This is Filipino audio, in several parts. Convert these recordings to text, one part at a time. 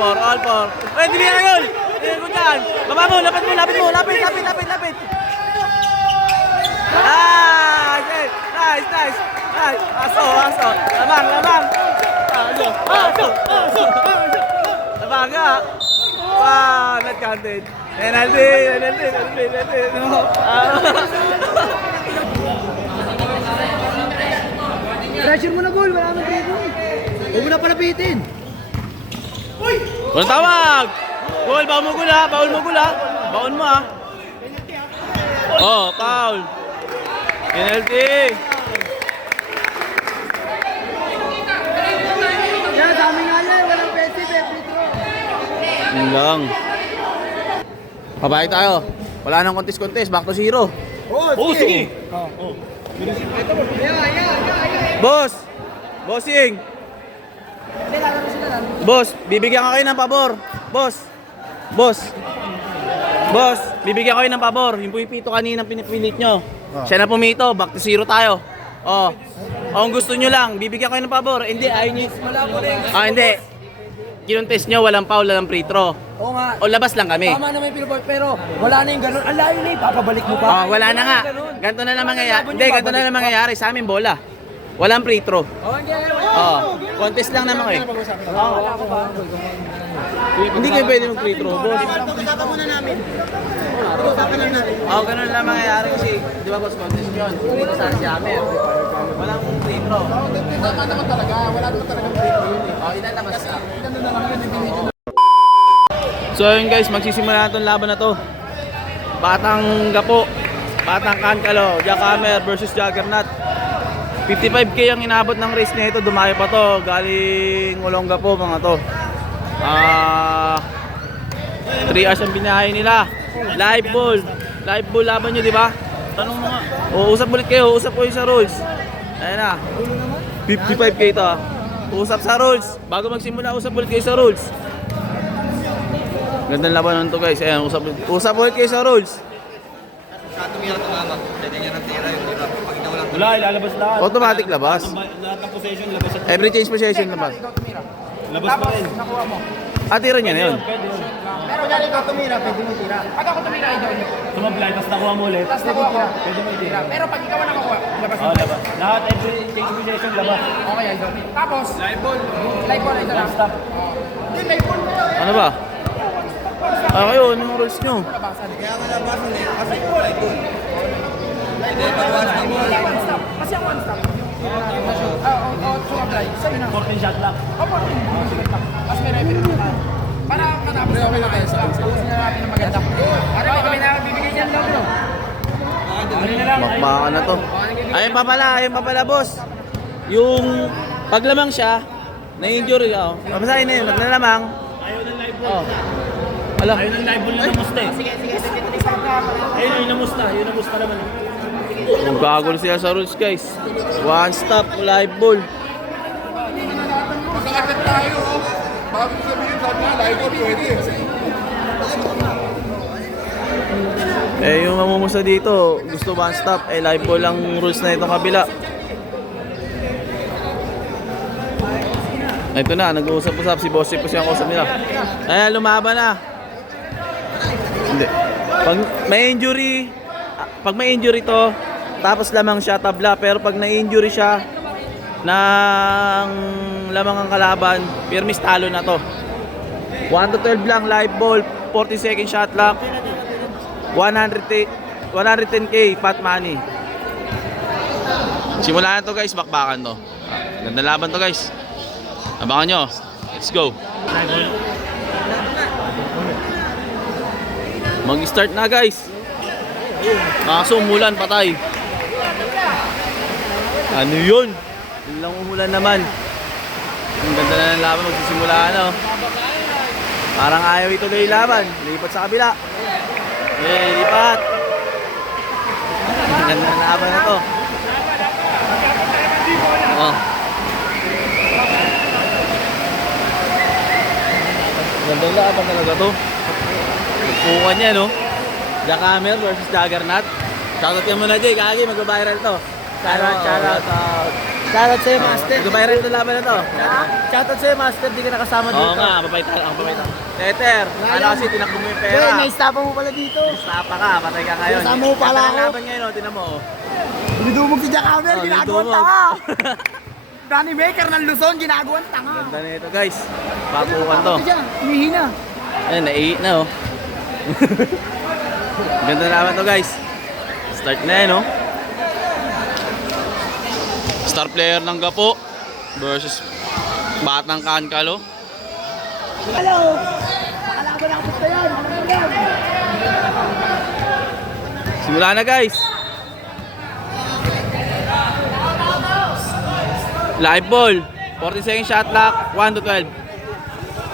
all four. Ready, bigyan ka, bigyan ko dyan. Baba mo, lapit mo, lapit. Ah, okay. Nice. Aso. Lamang. Aso. Lamang nga. Wow, not counted. Penalty. No. Pressure mo na, goal. Wala nang trade. Huwag mo na palapitin. Walang tawag! Goal, baul mo gula. Baon mo ah. Oh, foul. Penalty. Yan, dami nga lang. Walang pwede, free throw. Yun lang. Pabalik tayo. Wala nang contest. Back to zero. Oh, sige. Bossing. Boss, bibigyan ka kayo ng pabor. Boss, bibigyan ko kayo ng pabor. Yung pumipito kanina pinipilit nyo. Siya na pumito, back to zero tayo. Oh. Kung gusto nyo lang, bibigyan ko kayo ng pabor. Hindi, ayaw nyo. Hindi. Kinuntest nyo, walang foul, walang free throw. Oo nga. O labas lang kami. Tama naman yung pinuport, pero wala na yung ganun. Ang layo na papabalik mo pa. Wala na nga. Ganito na lang mangyayari. Hindi, ganito na lang mangyayari sa amin bola. Walang free throw. Contest lang naman kayo. Hindi kayo pwede mag free throw, boss. Pag-usapan muna namin. Pag-usapan lang natin. Ganun lang mangyayari kasi, di ba boss, contest yun. Dito sa Amer. Walang free throw. Tama naman talaga. Wala naman talaga free throw yun eh. Ilalabas na. Ganun na lang yun. So yun guys, magsisimula na itong laban na to. Batang Gapo, Batang Kankalo, Jackhammer versus Juggernaut. 55k ang inabot ng race nito, dumayo pa to, galing Olongapo mga to. 3 hours ang binahay nila. Live ball laban nyo, di ba? Tanong mo nga. Usap ulit kayo, usap ko sa rules. Ayan na. 55k to ah. Usap sa rules. Bago magsimula, usap ulit kayo sa rules. Gandang labanan to guys. Ayan, usap ulit kayo sa rules. Wala, ilalabas lahat. Automatic labas. Lahat ng possession, labas at Every change possession labas. labas pa rin. Tira niya na yun. Pwede yun. Pero dyan ikaw tumira, pwede mo tira. Pag ako tumira, ikaw nyo. Sumablay, tapos nakuha mo ulit. Tapos nakuha ko. Pwede mo itira. Pero pag ikaw ang nakakuha, labas Oo, labas. Lahat, every change possession, labas. Okay, idol. Tapos, live ball ito lang. Stop. Hindi, live ball mo yun. Ano ba? Kayo, anong rules nyo? Kaya nga labasan eh. Kasi live ball. One stop. Kasi ang one stop. Sumablay. Sabi na. 14 shot lock. Opo. Tapos may referee na. Para matapos na kayo sa tapos na natin na maganda. Para may kami na bibigay dyan lang. Ano na lang? Bakbakan na to. Ayun pa pala boss. Yung paglamang siya, na-injury ako. Mabasahin na yun, naglalamang. Ayaw ng live Oh. ball. Ala. Ayaw ng live ball na namusta eh. Sige. Ayun yung namusta. Yung namusta naman. Magkakagulo sila sa rules guys. One stop, live ball. Masakit tayo, oh. Bago sabihin, sabi na, live ball pwede. Yung mamumusa dito, gusto one stop, live ball ang rules na itong kabila. Ito na, nag-uusap-usap si Bossy po siya ang kausap nila. Ayan, lumaban na. Hindi. Pag may injury to, tapos lamang siya tabla, pero pag na-injury siya ng lamang ang kalaban, pirmis talo na to. 1 to 12 lang, live ball, 40 second shot clock, 110k pot money. Simulan na to guys, bakbakan to. Ganda laban to guys. Abangan nyo. Let's go. Mag-start na guys. Kaso umulan, patay. Ano yun? Yun lang umulan naman. Ang ganda na ng laban, magsisimula na. Parang ayaw ituloy yung laban. Lipat sa kabila. Lipat. Ang ganda ng laban na to. Oh. Gandang laban talaga to. Nagpukan niya, no? Jackhammer versus Juggernaut. Shoutout ka muna, Jay. Kagi, mag-viral to. Shoutout. Shoutout sa'yo, Master. Dubai rin itong laban na to. Shoutout sa'yo, Master. Di ka nakasama dito. Oo nga, papayta. Teter, ano kasi tinakbo mo yung pera. Naistapa mo pala dito. Tapa ka, patay ka ngayon. Kasama mo pala Ang ako. laban ngayon, tinan mo. Dinidumog si Jack Hammer, Oh, ginagawang dinidumog. tanga. Danny Baker ng Luzon, ginagawang tanga. Ganda na ito guys. Papukan to. Umihina. Ayun, naiit na oh. Ganda na naman to guys. Start na yan oh. Star player ng Gapo versus Batang Kankalo. Hello! Pakalaban ang gusto yan. Simula na guys. Live ball. 40 seconds shot clock. 1 to 12.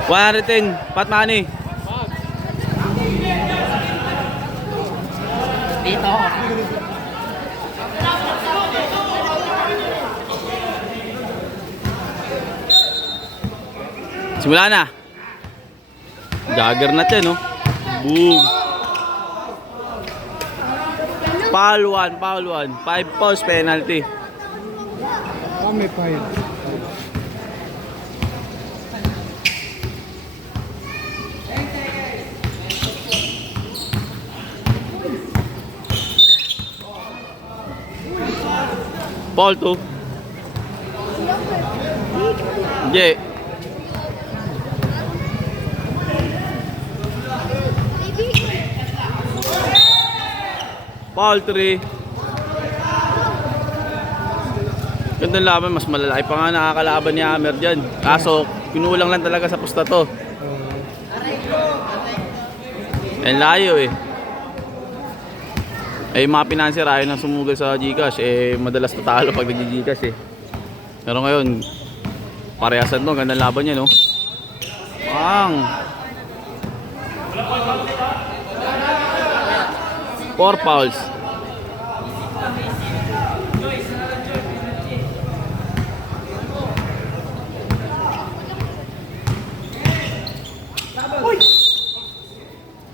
110. Pat money. Dito. Simula na. Jagger na yan, no? Boom. Foul 1. 5 fouls penalty. Kami pa yun. Foul 2. Yeah. Foul 3. Gandang laban, mas malalaki pa nga nakakalaban ni Hammer dyan. Kaso, pinulang lang talaga sa pusta to. Ang layo eh. Eh, yung mga pinanser ayaw nang sumugal sa Gcash. Eh, madalas tatalo pag nag-Gcash eh. Pero ngayon, parehasan to. Gandang laban niya, no? Ang 4 fouls.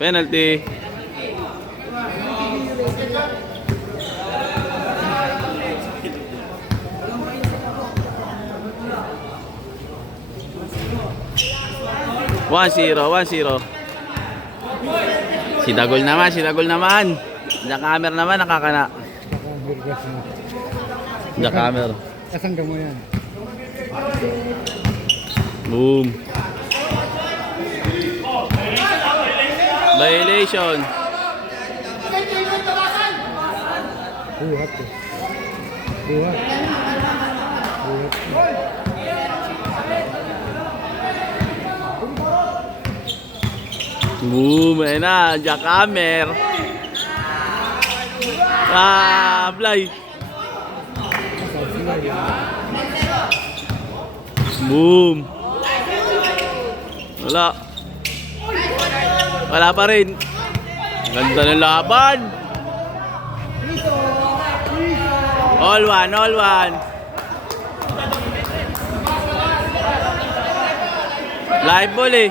Penalty. One zero. Si Dagol naman. Jack Hammer naman nakakana. Jack Hammer. Kasangga mo yan. Boom. Violation. Buhat eh. Buhat. Boom. Ayun na. Jack Hammer. Blay. Boom. Wala pa rin. Ganda ng laban. All one. Live ball eh.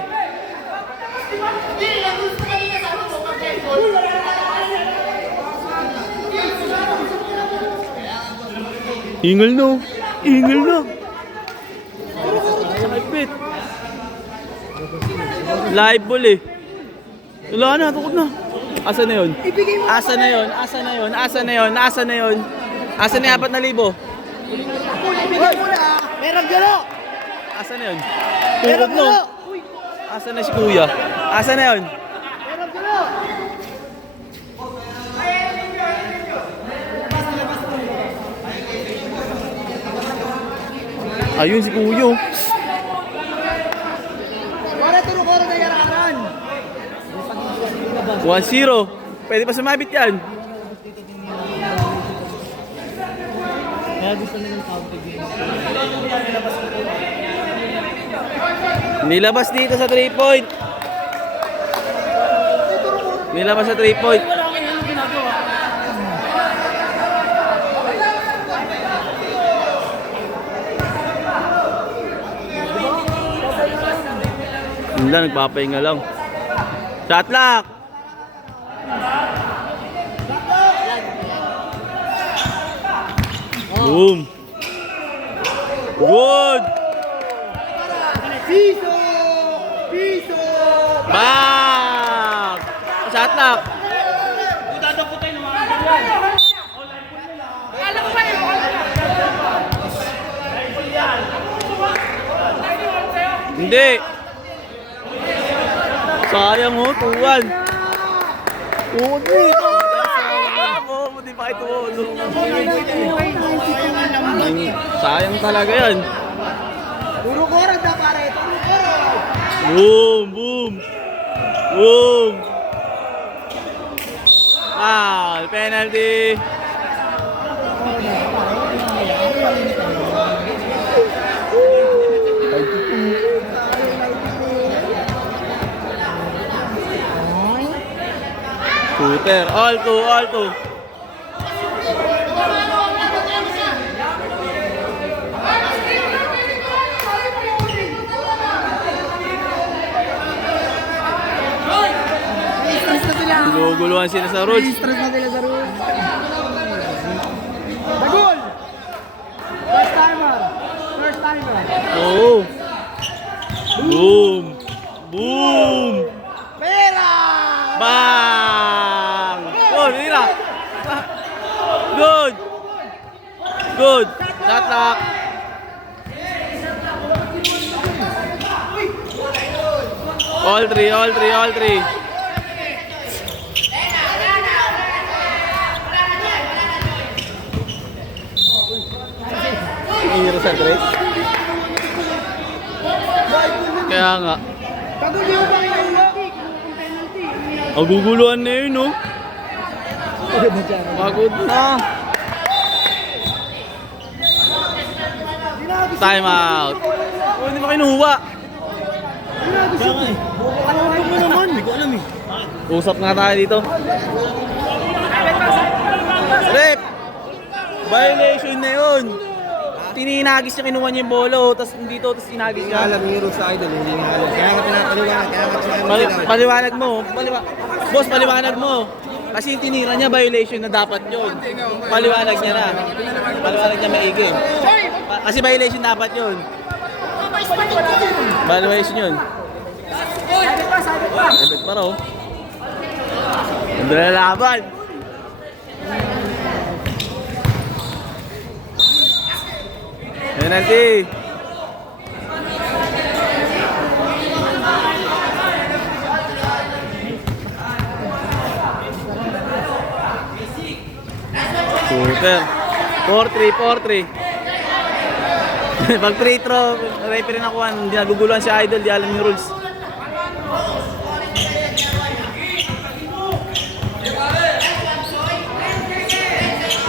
Ingal no. Sakit. Live ball eh. Wala na, tukod na. Asa na yun? Asa na yun? Asan na 4,000? Meron galo! Asa na yun? Tukod no. Asa na si kuya? Asa na yun? Meron galo! Ayun si kuya. Wala turo ko na yararan. 1-0. Pwede pa sumabit yan. Kaya gusto nilang counter game. Nilabas dito sa 3-point. Nilabas sa 3-point. Hindi, nagpapahinga lang. Shot lock! Boom! Good! Piso! Piso! Back! Shot lock! Dadaputin ng mga ganyan. Alam ko ba yun? Hindi! Sayang mo, 2-1. Tuwag mo ito! Hindi pa ito. Sayang talaga yan. Puro kora da pare. Puro kora. Boom! Boom! Boom! Foul! Penalty! Shooter! All two! All two! Stress na sila. Guguluhan sila sa rules. Stress na sila sa room. Bagul! First timer. First timer. Oo! Boom! Boom! Pera! Bang! Good! Nira! Good! Good! Shot lock! All three! All three! All three! Nira sa tres? Kaya nga. Bagul yung ba penalty? Penalty. Maguguluhan na yun, no? Pagod na. Time out. Oh, hindi mo kinuha. Kaya nga eh. Ano mo naman? Hindi ko alam eh. Usap nga tayo dito. Rep! Violation na yun. Tininagis niya, kinuha niya yung bolo. Tapos dito, tapos tinagis niya. Alam ni Rus Idol, hindi nga alam. Kaya ka pinapaliwanag, kaya ka Paliwanag mo. Boss, paliwanag mo. Kasi yung tinira niya, violation na dapat yun. Paliwanag niya na. Paliwanag niya maigi. Kasi violation dapat yun. Violation yun. Ebet pa raw. Ang lalaban. Penalty. Super. 4-3, 4-3. Pag free throw, referee na kuhan, hindi naguguluhan si Idol, di alam yung rules.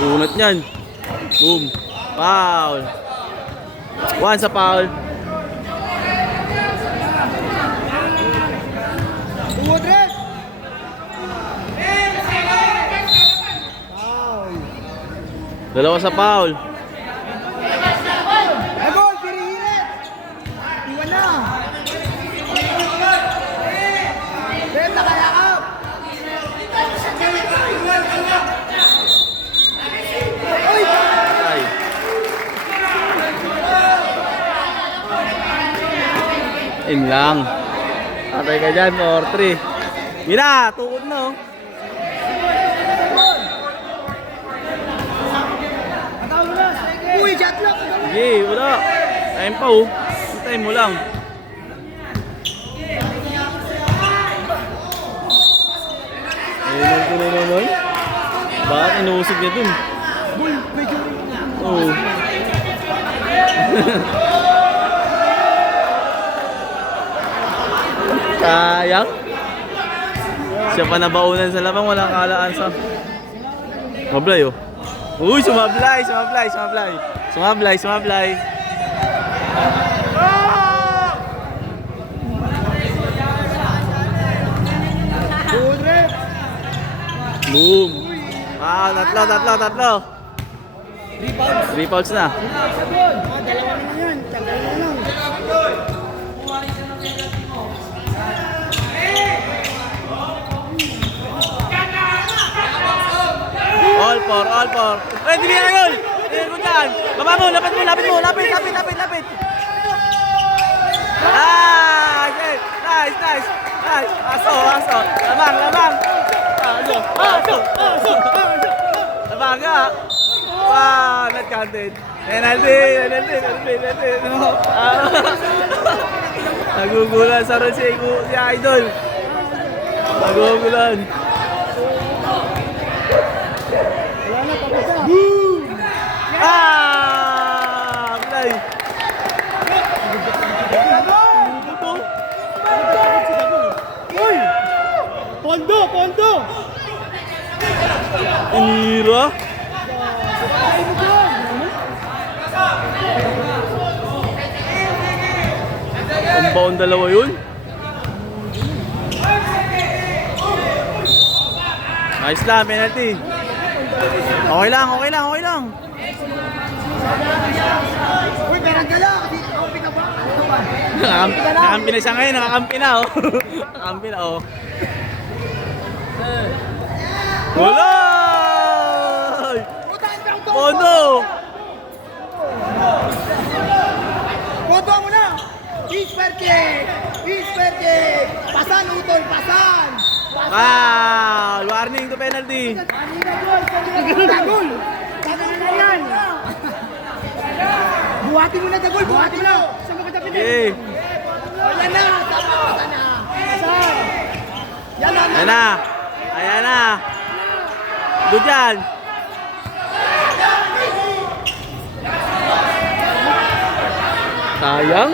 Unat niyan. Boom. Foul. One sa foul. Udred! Dalawa sa foul. Bagul, pirihirit! Iwan na! Benta kaya up! Ay! Ay. In lang. Patay ka dyan, 4-3. Gina, tukod na oh. Uy, shot lock! Sige, wala. Time pa oh. Time mo lang. Ayun ko na naman. Bakit inuusig niya dun? Bull, medyo Oo. Sayang. Siya pa nabaunan sa labang, walang kalaan sa... Mablay oh. Uy, sumablay, sumablay, sumablay. Sumablay, sumablay. Udred! Boom. Tatlo, tatlo, tatlo. 3 fouls na. Dalawa naman yan. Tagal na lang. All four, all four. Ready na yun! Tingin ko dyan. Baba mo, lapit mo, lapit mo. Lapit. Ah, okay. Nice. Aso. Lamang. Aso. Lamang nga. Wow, not counted. Penalty. Nagugulan sa ron si Idol. Nagugulan. Play. Pondo! Inira. Ang baon dalawa yun. Nice lang, penalty. Okay lang. Uy, pero gala! Kasi ka ba? Nakakampi na siya ngayon, nakakampi na oh. Wala! Pondo! Boto mo na! Isper kick! Pasan, utol! Pasan! Foul! Warning to penalty. Dagol! Dagol na yan! Buhatin mo na, Dagol! Buhatin mo na! Saan mo kita pinag? Okay. Yan na! Tama ka na! Pasan! Yan na! Ayan na. Good yan. Sayang.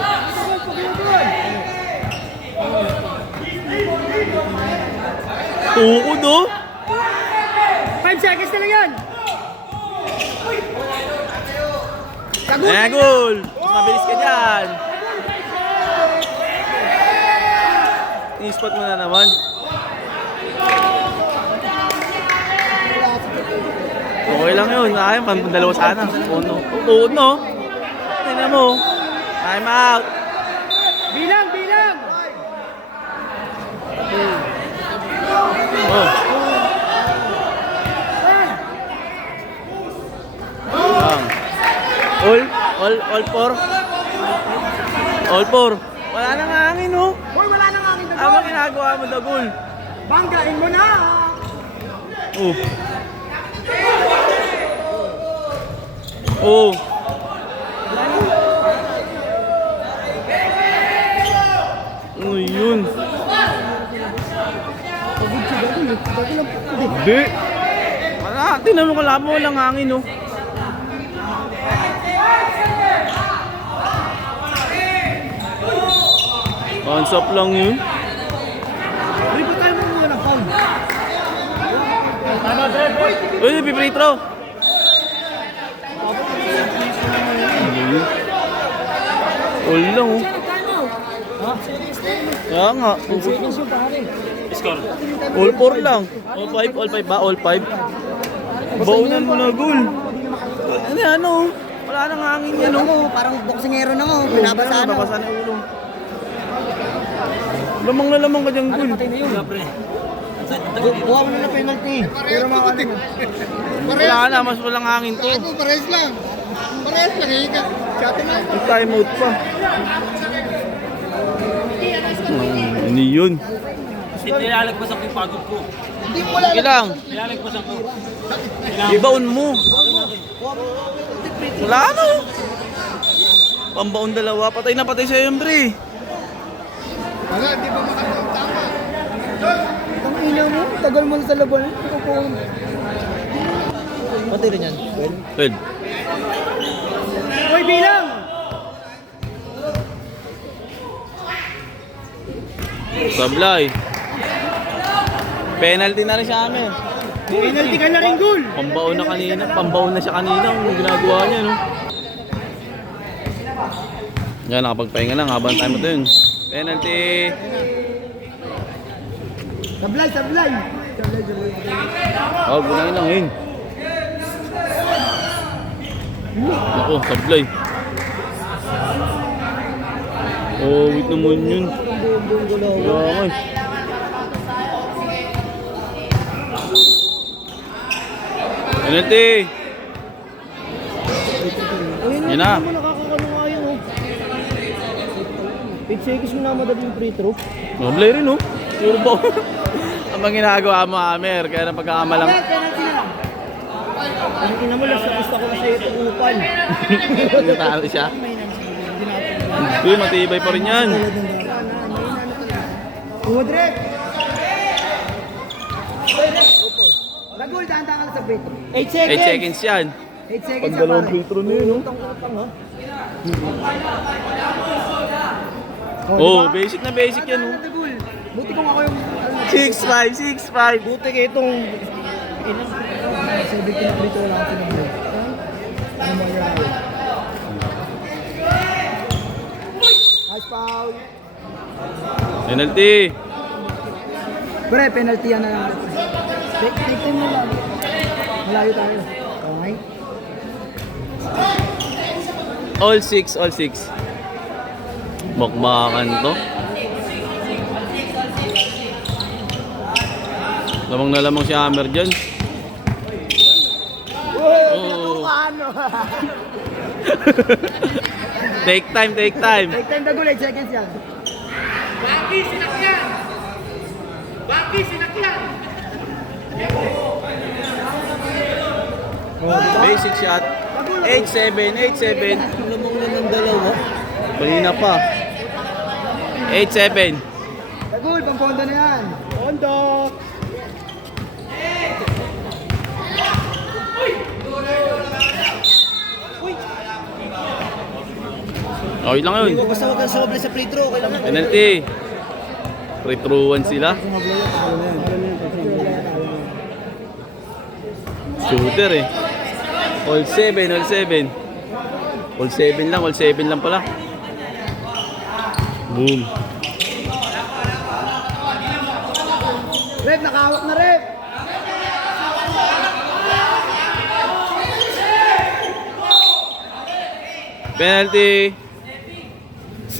Tukod oh. 5 seconds na lang yan! Ayan, goal. Mas mabilis ka dyan. I-spot mo na naman. Okay lang yun. Ay, pandalawa sana. Tukod no. Tingnan mo. Time out. Bilang! Oh. All four. Wala nang hangin, oh. Hoy, wala nang hangin, Dagol! Ano ginagawa mo, Dagol? Banggain mo na! Oh. Oh. Ano yun? Hindi. Wala, tingnan mo kalabo, walang hangin, oh. Concept lang yun. Ributan mo muna ng foul. Uy, free throw. All lang, oh. Kaya nga. All 4 lang. All 5 ba? All 5. Baunan mo na, goal. Ano? Wala nang hangin yan, oh. Parang boksingero na mo, binabasa na. Babasa na ulo. Lamang na lamang ka dyan, goal. Buha mo na na penalty. Pero makalim. Wala na, mas walang hangin to. Parehas lang. Shot na. May time out pa. Ano yun? Nilalagpasan ko yung pagod ko. Sige lang. Nilalagpasan ko. Ibaon mo. Wala na. Pambaon dalawa. Patay na patay sa'yo yung Bre. Wala, di ba makatama? Ang ina mo, tagal mo sa laban. Pati rin yan. Well. Hoy, bilang! Sablay. Penalty na rin sa amin. Penalty ka na rin, goal! Pambaon na kanina. Pambaon na siya kanina. Ang ginagawa niya, no? Yan, nakapagpahinga lang. Habang time ito yun. Penalty. Sablay! Oh, gunahin lang yun. Ako, sablay. Oh, wait naman yun. Yaman. Penalty. Yun na. Ano mo nakakakano nga yun, oh. 8 seconds mo na madali yung free throw. Noble rin, oh. Puro ba? Ang mga ginagawa mo, Amer. Kaya na pagkakamalang. Ang ina mo, last na gusto ko na sa'yo tukupan. Natalo siya. Uy, matibay pa rin yan. Udrek! Nagul, dahan-dahan ka na sa free throw. 8 seconds! 8 seconds yan. 8 seconds Pag na dalawang pare. free throw na yun, oh. Utang-utang, ha? Oh, basic na basic yan, oh. Nagul. Buti kung ako yung... 6'5", 6'5". Buti kayo itong... 70 na free throw lang ako sinabay. Ano mo yan? Nice foul. Penalty. Pre, penalty yan na lang. Take time mo lang. Malayo tayo. Okay? All 6, all 6. Bakbakan to. Lamang na lamang si Hammer dyan. Oh. Ano? Take time, take time. Take time Dagul, 8 seconds yan. Baki, sinakyan! Baki, sinakyan! Basic shot. 8-7, 8-7. Lamang na ng dalawa. Kanina pa. 8-7. Dagul, pang-pondo na yan. Pondo! Okay lang yun. Basta huwag kang sobrang sa free throw. Okay lang. Penalty. Free throwan sila. Shooter eh. All 7, all 7. All 7 lang, all 7 lang pala. Boom. Rep, nakahawak na rep. Penalty.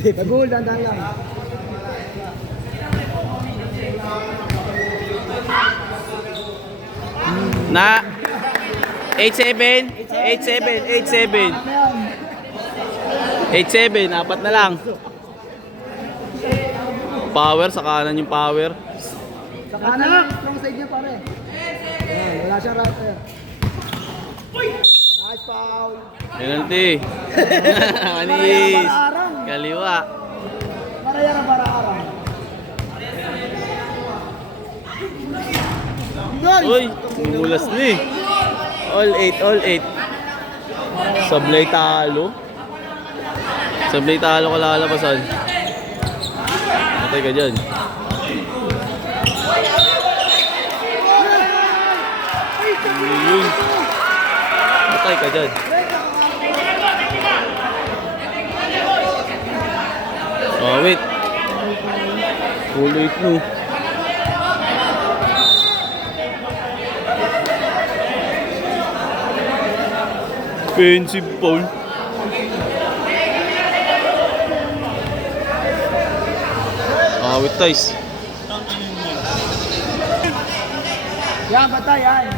Dagul, dandan lang. Na 8-7, 8-7, 8-7. 8-7, apat na lang. Power, sa kanan yung power. Sa kanan, strong side niya pare. Ayan, wala siyang router. Nice foul. Penalty. Manis. Kaliwa. Para yan ang para-arang. Nice! Uy, umulas na eh. All 8, all 8. Sablay talo. Sablay talo ka lalabasan. Patay ka dyan. Yun. Patay ka dyan. Oh, wait. Full 8 mo. Offensive foul. Awit ties. Yan, batay yan.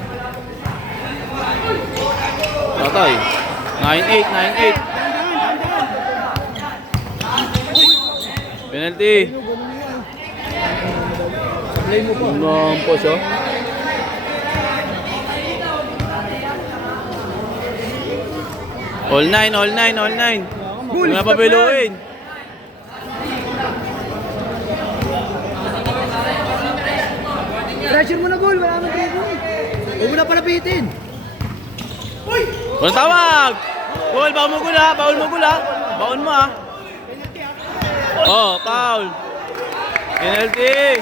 Patay. 9-8, 9-8. Penalty. Sablay mo pa. Nampos oh. All 9, all 9, all 9. Goal, Mga stop pabiluin. Pressure mo na goal, wala naman kayo goal. Huwag mo na palapitin. Walang tawag! Goal, baon mo gula, baon mo gula. Baon mo ah. Oh, foul. Penalty.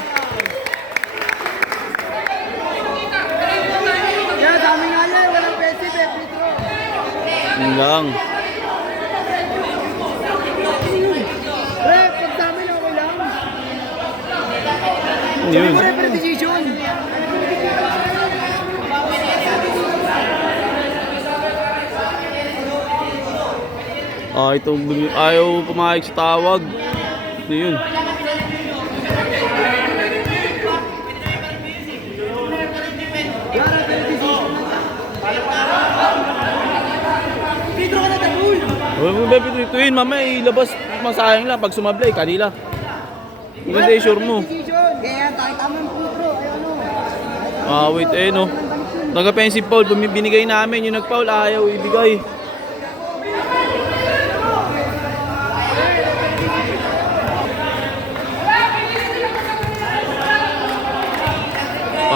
Yan, dami nga yan, walang offensive eh, free throw. Yun lang. Rep, pag dami na okay lang. Yun. Sabi mo referee decision. Ah, ito ayaw pumayag sa tawag. Ito yun. Yan, referee decision. Free throw ka na, Dagul. Huwag mo bebituin, mamaya ilabas. Masayang lang pag sumablay, kanila. Maganda yung sure mo. Kaya tayo tamang putro. Ayun o. Wait, no. Nag-offensive foul, binigay namin. Yung nag-foul, ayaw ibigay.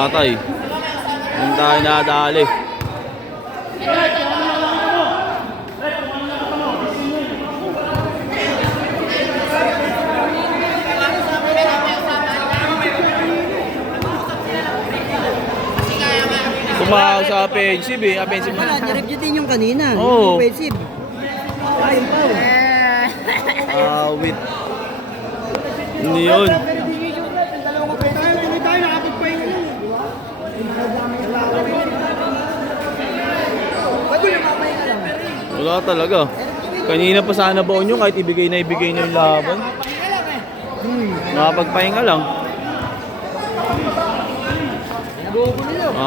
Patay. Hindi tayo nadali. Tumaw sa offensive eh. Offensive Wala, nireview din yung kanina. Oo. Yung offensive. Ayun pa. Wait. Hindi yun. Hindi tayo nakapagpahinga lang. Pwede na mapahinga lang. Wala talaga. Kanina pa sana baon nyo kahit ibigay na ibigay nyo yung laban. Nakapagpahinga lang.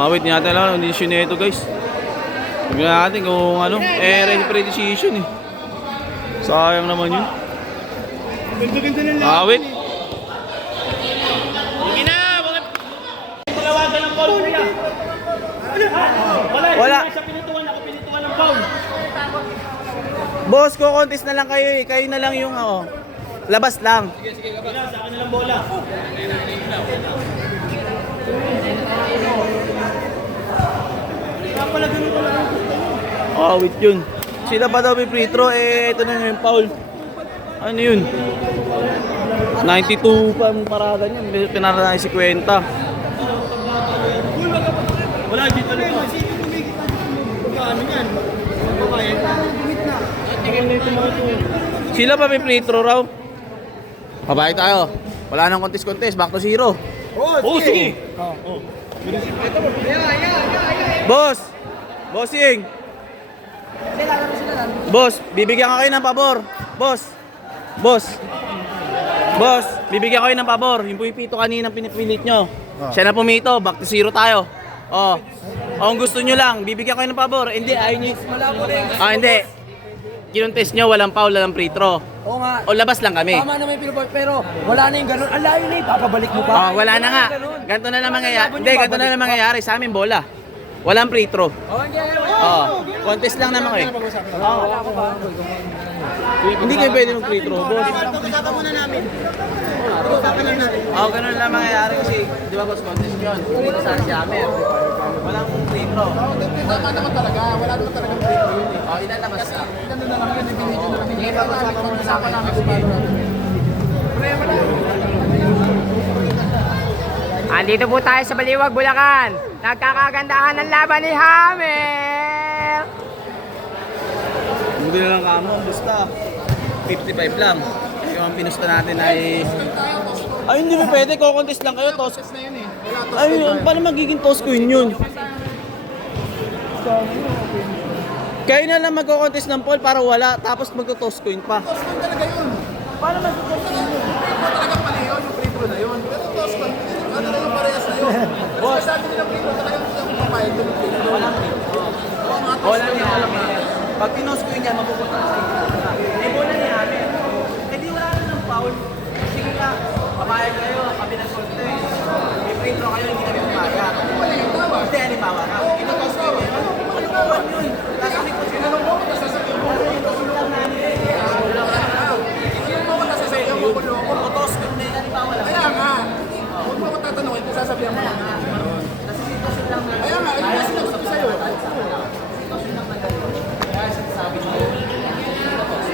Wait natin lang. Hindi siya nito guys. Tignan natin kung ano. Ready decision eh. Sayang naman yun. Wait. Wala. Boss, ko-contest na lang kayo eh. Kayo na lang yung labas lang. Sige, labas. Sa akin na lang bola. Wait yun. Sila pa daw may free throw ito na yung foul. Ano yun? 92 pa ang parada niya. Pinarada niya 50. Wala dito na ito. Ano yan? Sila pa may free throw raw. Pabay tayo. Wala nang contest. Back to 0. Sige. Boss. Bossing. Boss, bibigyan ka kayo ng pabor. Boss, bibigyan ko kayo ng pabor. Yung pumipito kanina pinipilit nyo. Siya na pumito, back to 0 tayo. Kung gusto nyo lang, bibigyan ko kayo ng pabor. Hindi, ayaw nyo. Hindi. Kinuntest nyo, walang foul, walang free throw. Oo nga. O labas lang kami. Tama naman yung pinuport, pero wala na yung ganun. Ang layo na papabalik mo pa. Wala na nga. Ganito na lang mangyayari. Hindi, ganito na lang mangyayari sa amin bola. Walang free throw. Contest lang naman kayo. Hindi kayo pwede mag free throw, boss. Pag-usapan muna namin. Pag-usapan lang natin. Ganun lang mangyayari kasi, di ba boss, contest yun. Dito sa si Amer. Walang free throw. Tama naman talaga. Wala naman talaga free throw yun eh. Ilan labas na? Ganun na lang yun. Ibinigyan na kami. Sige, pag-usapan namin si Andito po tayo sa Baliwag, Bulacan. Nagkakagandahan ng laban ni Hamel. Buti na lang kamo, basta 55 lang. Yung pinusta natin ay... hindi mo pwede, ko-contest lang kayo, toss. Na yun eh. Paano magiging toss coin yun? Kayo na lang magko-contest ng poll para wala, tapos magto-toss coin pa. Toss ko talaga yun. Paano magto-toss coin yun? Ito talaga pala yun. Yung free throw na yun. Pero toss ko. Ano na yung parehas na yun. Kasi sabi nila free throw talaga hindi ako papayag doon yung free throw. Walang free throw. Wala niya alam niya. Pag pinos coin niya, mapupunta sa inyo. Bola niya amin. Di wala na ng foul. Sige ka, papayag kayo, kami ng contest. May free throw kayo, hindi kami papayag. Hindi, halimbawa na. Ito toss coin niya. Ano ba yun? Nasa likod sila ng bola. Toss coin na yun, halimbawa lang. Kaya nga. Huwag mo ako tatanungin kung sasabihan mo lang. Kaya nga. Ito na sinasabi sa'yo.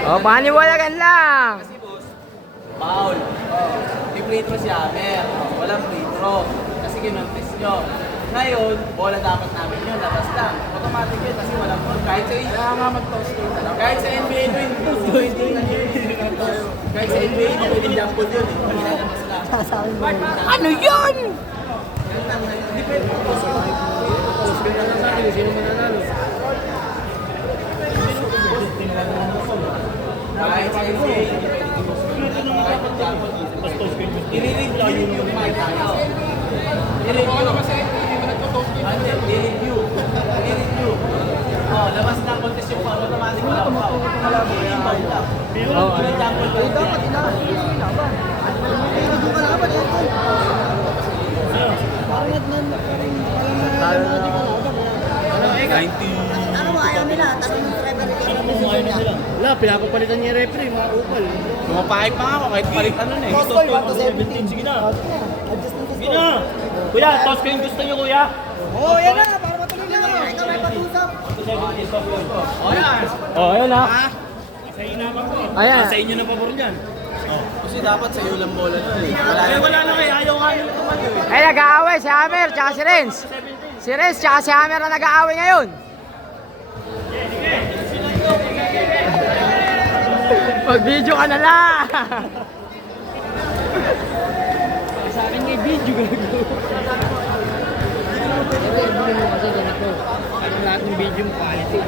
Paniwalagan lang. Foul. May free throw si Amer. Walang free throw. Kasi kinonfess nyo. Ngayon, bola dapat namin yun. Labas lang. Automatic yun kasi walang foul. Kahit sa Kaya nga mag-toss ko. kahit sa NBA yun. Kahit sa NBA yun. Pwede jump ball yun. Pinalabas lang. Ano yun? Hindi pwede. Kahit sa NBA. I-review lang yung mga tayo. I-review. Kasi hindi mo nagtotoss ko. I-review. I-review. Labas ng contest yung foul, automatic wala pa. Oo, ano dapat ilaban. Yung kalaban yan. Parang ano mo ayaw nila? Tanong ng referee. Wala, pinapapalitan niya yung referee, mga upal. Pumapahig pa nga ako kahit palitan nun eh. Toss ko, 1-17. Sige na. Adjust ng Sige na. Kuya, toss ko yung gusto niyo, kuya. Oo, yan na. Para matuloy na. Ikaw may patusap. Oh, ayun na. Ayan. Sa inyo na pabor niyan. Kasi dapat sa iyo lang bola nun eh. Wala na kayo, ayaw nga nila tumayo eh. Ay, nag-aaway si Hammer tsaka si Renz. Si Renz tsaka si Hammer na nag-aaway ngayon. Mag-video ka na lang. Sa akin may video gano'n. Ano lahat ng video mo quality?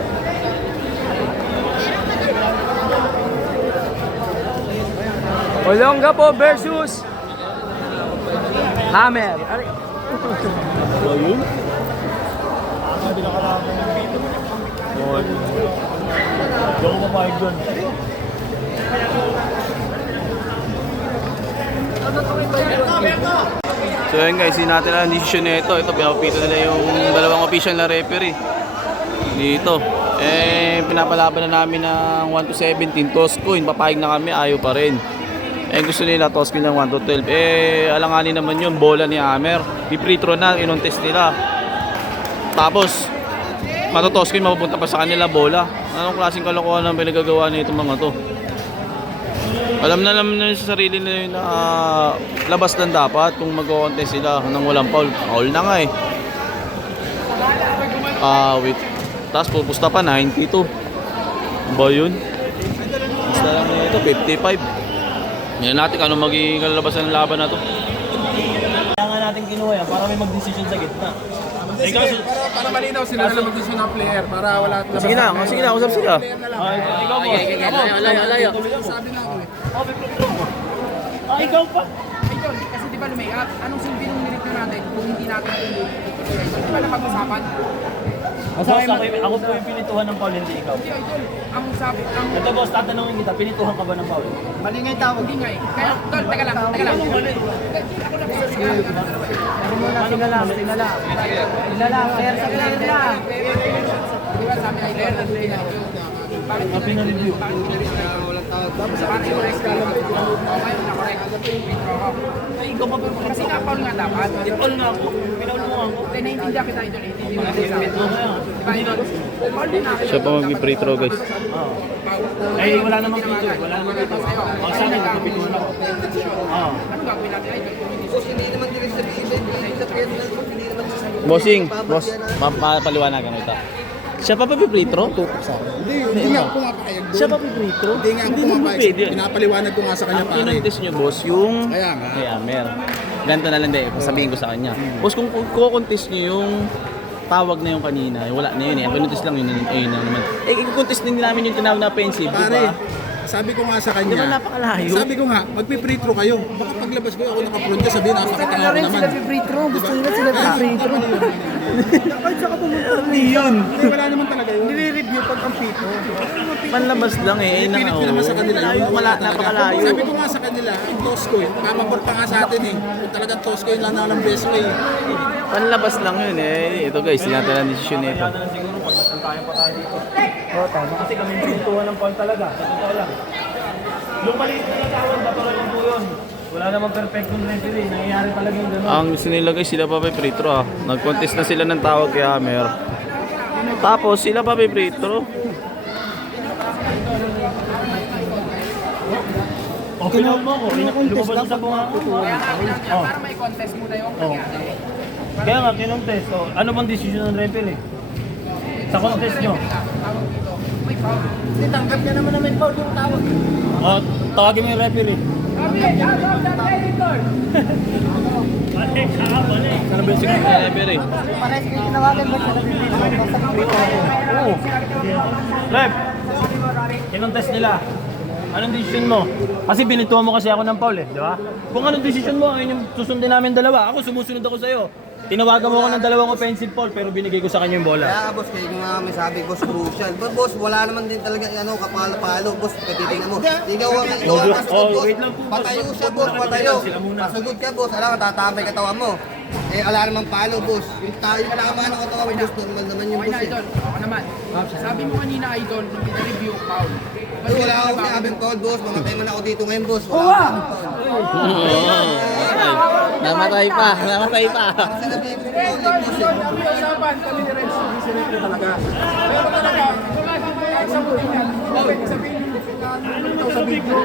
Olonga po versus Hammer. Oh, yun? Hindi na kalaban ng video. Oo. Hindi ako mapahig doon. So yun guys, hindi natin ang desisyon nito. Ito, pinapapito nila yung dalawang official na referee. Dito. Pinapalaban na namin ng 1-17. Toss coin, papahig na kami, ayaw pa rin. Gusto nila toss coin ng 1-12. Alanganin naman yun, bola ni Hammer. Free throw na, in-test nila. Tapos, matotoss coin, mapupunta pa sa kanila bola. Anong klaseng kalokohan ang pinagagawa nito mga to? Alam na sa sarili nila na labas lang dapat kung mag-contest sila nang walang foul. Foul na nga eh. Wait. Tapos pupusta pa 92. Ba yun? Basta lang na ito, 55. Yan natin ano magiging kalabasan ng laban na to. Kaya nga natin kinuha yan para may mag-decision sa gitna. Ikaw, Para malinaw sila na mag-decision ng player. Para wala labas. Sige na, usap sila. ikaw mo. Alayo. Sabi na ako eh. Ikaw pa. Ayun, kasi di ba lumayap, anong silbi nung nireview natin kung hindi natin di ba napag-usapan? Boss, ako po yung pinituhan ng foul, hindi ikaw. Hindi, Idol, ang sabi, ang Ito boss, tatanungin kita, pinituhan ka ba ng foul? Mali nga yung tawag. hindi nga eh. Kaya, Tol, teka lang. Tingala. Player sa player lang. Di ba sabi ay Ler, bakit Ang pinareview. parang i-correct ka lang. Okay, na-correct. Ay, ikaw pa ba? Kasi na-foul nga dapat. Foul nga ako. Pinaul mo nga ako. Then, naiintindihan kita, Idol. Naiintindihan kita. Pinituhan mo yan. Di ba, Idol? Foul din natin. Siya pa mag-free throw guys. Ay, wala namang pito. Wala namang pito. Ang sa akin, napituhan ako. Anong gagawin natin, Idol? Kung hindi Bossing, boss, mapaliwanagan kita. Siya pa free throw? Hindi nga ako pumapayag doon. Siya pa free throw? Hindi nga ako naman pumapayag. pwede. Pinapaliwanag ko nga sa kanya Ang pare. kinontes nyo boss, yung Kaya nga. kay Hammer. Ganito na lang din, sabihin ko sa kanya. Boss, kung kukontest nyo yung tawag na yung kanina, wala na yun eh. Ang kinontes lang yun, ayun na naman. Ikukontest din namin yung tinawag na offensive, di Pare, ba? sabi ko nga sa Di ba kanya. napakalayo? Sabi ko nga, magpi-free throw kayo. Baka paglabas ko ako naka-front ka, sabihin napakita Wala ako rin naman. sila free throw. Gusto nila sila free throw. Kahit saka pumunta rin yun. Hindi, wala naman talaga yun. Nire-review pag ang pito. Panlabas lang eh, ayun na Pilit nga. ko naman sa kanila. Malayo, Wala talaga. napakalayo. Sabi ko nga sa kanila, ang toss ko yun. Pamabor pa nga sa atin eh. Kung talagang toss ko yun lang ng best way. Panlabas lang yun eh. Ito guys, tinatala ang desisyon nito. Kaya na lang siguro pag nasuntayan pa tayo dito. Oo, tama. Kasi kami pinituhan ng foul talaga. Sa totoo lang. Yung maliit na tawag, bato lang po yun. Wala namang perfectong referee. Nangyayari talaga yung gano'n. Ang gusto nila guys, sila pa may free throw ah. Nag-contest na sila ng tawag kay Hammer. Tapos sila pa may free throw. O, pinaul mo ako. Lumabas mo sa bunga ko. Para may contest muna yung nangyari. Kaya nga, kinontes. So, ano bang decision ng referee? Sa contest nyo? May foul. Hindi, tanggap niya naman na may foul yung tawag. O, tawagin mo yung referee. Ano ba yung sige? Referee. Parehas kayo tinawagan ba siya nag-review? Oo. Rep, kinontes nila. Anong decision mo? Kasi binituhan mo kasi ako ng foul eh, di ba? Kung anong decision mo, ayun yung susundin namin dalawa. Ako, sumusunod ako sa'yo. Tinawagan mo ako ng dalawang offensive foul pero binigay ko sa kanya yung bola. Kaya boss, kayo nga may sabi, boss, crucial. But boss, wala naman din talaga kapalo-palo, boss, katitignan mo. Ikaw ang pasugod, boss. wait lang po, boss. Patayo siya, boss, patayo. Sila muna. Pasugod ka, boss. Alam, tatabay katawan mo. Wala namang palo, boss. Yung tayo na naman ang katawan mo, boss, normal naman yung Okay boss. na, Idol. Ako naman. Sabi mo kanina, Idol, nung pina-review, foul. Ay, wala akong sinabing foul, boss. Mamatay man ako dito ngayon, boss. Wala akong foul. Namatay pa, namatay pa. Parang sinabi ko, foul, boss. Kami usapan, kami ni Renz, hindi si Renz talaga. Pero talaga, kahit sa puti niya, pwede sabihin ito sa video.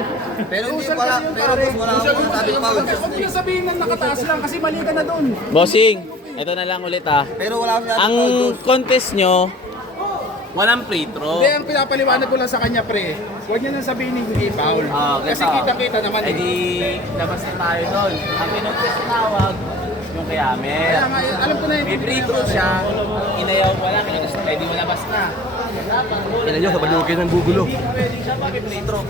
Pero hindi wala, pero boss, wala akong sinabing foul. Huwag mo na sabihin na nakataas lang kasi mali ka na doon. Bossing, ito na lang ulit ah. Pero wala akong sinabing Ang foul, boss. contest nyo, walang free throw. Hindi, ang pinapaliwanag ko lang sa kanya, pre. Huwag niya nang sabihin hindi foul. Kasi kita-kita naman Eh di, labas na tayo doon. Ang kinontes tawag, yung kay Amer. Kaya nga, alam ko na yun. May free throw siya, inayaw pa lang, eh di malabas na. Ilan nyo, sa balugin ng bugulo. Pwede siya pa may free throw.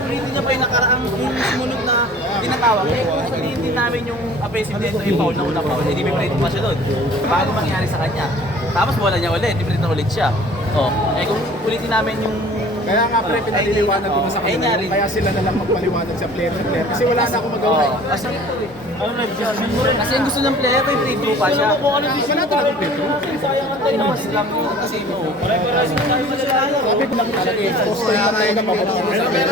Ulitin niya pa yung nakaraang yung sumunod na tinatawag. Eh kung sabihin din namin yung offensive dito yung foul na unang foul, eh di may free throw pa siya doon. Bago mangyari sa kanya. Tapos bola niya ulit, di free throw ulit siya. Oh, eh kung ulitin namin yung Kaya nga, pre, pinaliliwanag ko na sa kanila. nangyari. Kaya sila na lang magpaliwanag sa player to player. Kasi wala na akong magawa. Oh, kasi kasi ang gusto ng player may free throw pa siya. Wala talaga player. Labas lang yun kasi no. Sabi ko lang talaga eh. Post ko lang talaga papapunta sa player.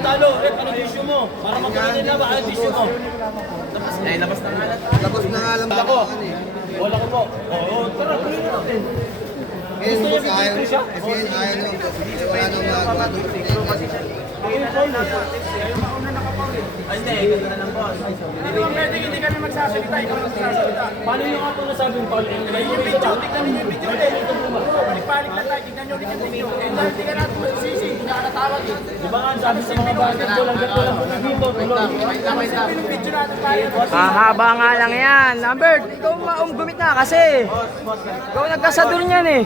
Talo, anong issue mo? Para magkaroon nila ba? Anong issue mo? Labas na nga lang. Tapos na nga lang ako. Wala ko po. Oo, tara, tuloy na natin. Ngayon, boss, ayaw nyo. Kasi ayaw nyo, boss. Kasi wala nang magagawa doon. Ay, hindi, ganda na lang boss. Pwede hindi kami magsasalita. Ikaw lang magsasalita. Paano yung nga po nasabing foul? Yung video, tignan niyo yung video ulit. Balik lang tayo, tignan niyo ulit yung video. Eh, dahil di ka natin magsisisi, hindi ka natawag. Di ba nga sabi sa mga basketball, ang gato lang po dito. Yung video natin tayo. Haba nga lang yan. Lambert, ikaw gumit na kasi. Ikaw nagkasador niyan eh.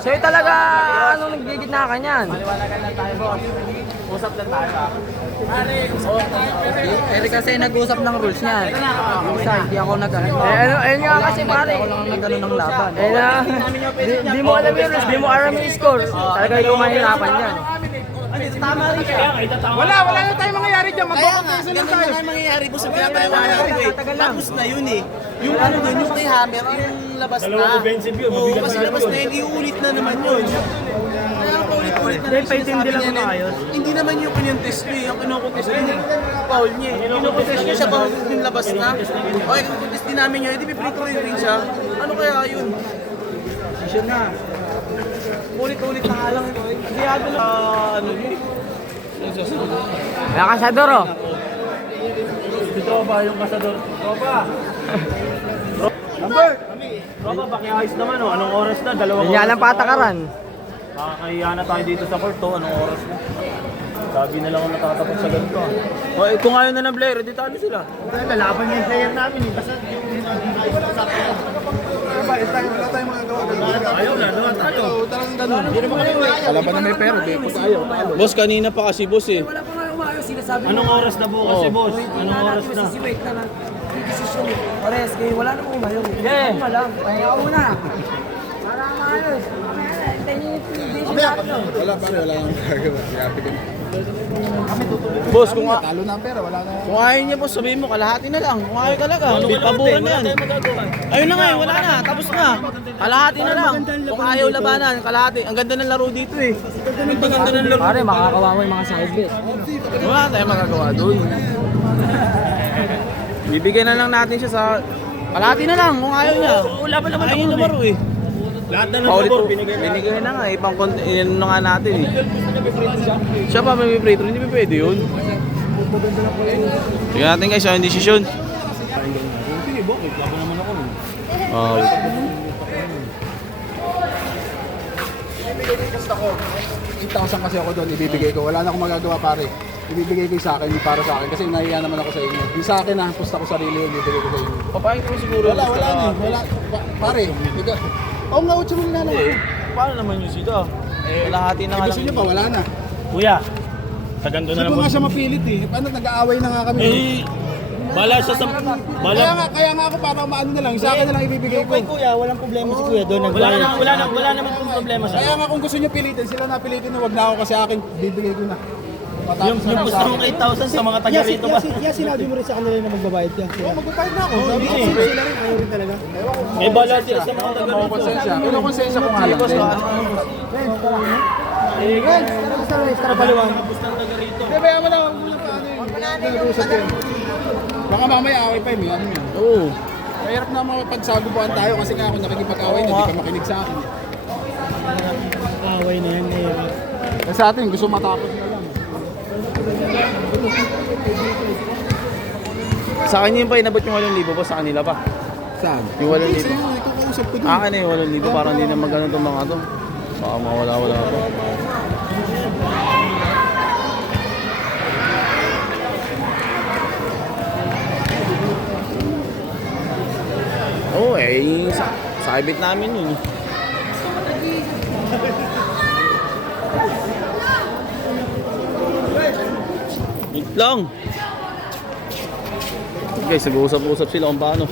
Sa'yo talaga, naggigitna ka niyan. Maliwanagan lang tayo boss. Usap lang tayo ah. Eh kasi nag-usap ng rules niyan. Isa, hindi ako nag-ano. Ayun nga kasi pare. Ako lang nag-ano ng laban. Eh na, di mo alam yung rules, di mo alam yung score. Talaga ikaw mahirapan yan. Tama rin siya. Wala na tayong mangyayari dyan. Kaya nga, Magpapapeso lang ganun tayo. na nga mangyayari po sa pinapaliwanag ko eh. Tapos na yun eh. Yung ano dun, yung kay Hammer, yung labas na. Dalawang offensive yun, Oo, mabigat kasi na labas yun. na yun, iulit na naman yun. Kaya paulit-ulit na lang sinasabi niya na hindi naman yung kinyontest niya, yung kinukontest niya, yung foul niya. Kinukontest niya siya ba yung labas na? Okay, kung kontest din namin yun, hindi may free throw rin siya. Ano kaya yun? Siya na. Ulit-ulit na nga lang ito. Hindi ako na ano yun. Wala kasador oh. Dito ba yung kasador? Tropa! Tropa, pakiayos naman oh. Anong oras na? Dalawang Hindi alam patakaran. Nakakahiya na tayo dito sa court oh. Anong oras na? Sabi na lang ako natatapos sa ganito ah. Okay, kung ayaw na ng player, di talo sila. Lalaban niya yung player namin eh. Basta Ayaw na, naman tayo. Kalaban na may pera, di po tayo. Boss, kanina pa kasi boss eh. Wala pa nga umayos, sinasabi Anong oras na bukas si boss? Anong oras na? Wait na lang. Desisyon eh. Pares, kaya wala namang umayos. Yeah. Wala lang. Kaya ako muna. Para maayos. Hintayin niyo yung decision natin. Wala pa, wala nang gagawa. Happy ka. Boss, kung, Talo na ang pera, wala na. kung ayaw niya boss, sabihin mo, kalahati na lang. Kung ayaw talaga, pabukan na yan. Ayun na nga, wala na, tapos na. Kalahati na lang. Kung ayaw labanan, kalahati. Ang ganda ng laro dito eh. Ang ganda ng laro. Pare, makakawa mo yung mga side bet. Wala tayong magagawa doon. Bibigyan na lang natin siya sa... Kalahati na lang, kung ayaw niya. Wala pa naman ayaw niya laro eh. Lahat na ng Paulit labor, binigay na. binigay na nga, ibang inano na nga natin eh. Siya pa may free throw, hindi pa pwede yun. Sige natin guys, yung decision. Sige, bakit? Wala naman ako nun. Oh. 8,000 kasi ako doon, ibibigay ko. Wala na akong magagawa pare. Ibibigay ko yung sa akin, yung para sa akin. Kasi nahiya naman ako sa inyo. Yung sa akin na, pusta ko sarili yun, ibibigay ko sa inyo. Papayag ko siguro. Wala na eh. Wala. Pare, ikaw. Oo nga, 8 mil na lang. Paano naman yung sito? Kalahati na nga Gusto lang. niyo pa, wala na. Kuya, sa ganito na Hindi lang ko nga boss. siya mapilit eh. Paano nag-aaway na nga kami. Eh, Bala siya sa... Kaya nga ako para maano na lang, sa akin na lang ibibigay ko. Kuya, walang problema si Kuya doon. Wala naman kung problema siya. Kaya nga kung gusto niyo pilitin, sila na pilitin na wag na ako kasi akin, bibigay ko na. Yung gusto mong 8,000 sa mga taga rito ba? Sinabi mo rin sa kanila na magbabayad ka. Oo, magpapayad na ako. Sabi ko, Sila rin, ayaw rin talaga. May bala sila sa mga taga rito. konsensya. Konsensya ko nga lang. Tara paliwan. Hindi, kaya mo na, wag mo na paano yun. Nag-uusap yun. Baka mamaya away pa yun, ano yun. Oo. Mahirap na mapagsagubuan tayo kasi nga ako nakikipag-away na, di ka makinig sa akin. Away na yan. Kasi sa atin, gusto matapos na lang. Sa akin yun pa, inabot yung 8,000 boss, sa kanila pa. Saan? Yung 8,000. Sa'yo, ikakausap ko dun. Akin na yung 8,000, parang hindi na magano itong mga to. Baka mawala-wala pa. Oo sa ibit namin yun. Wait lang. Guys, nag-uusap-usap sila kung paano.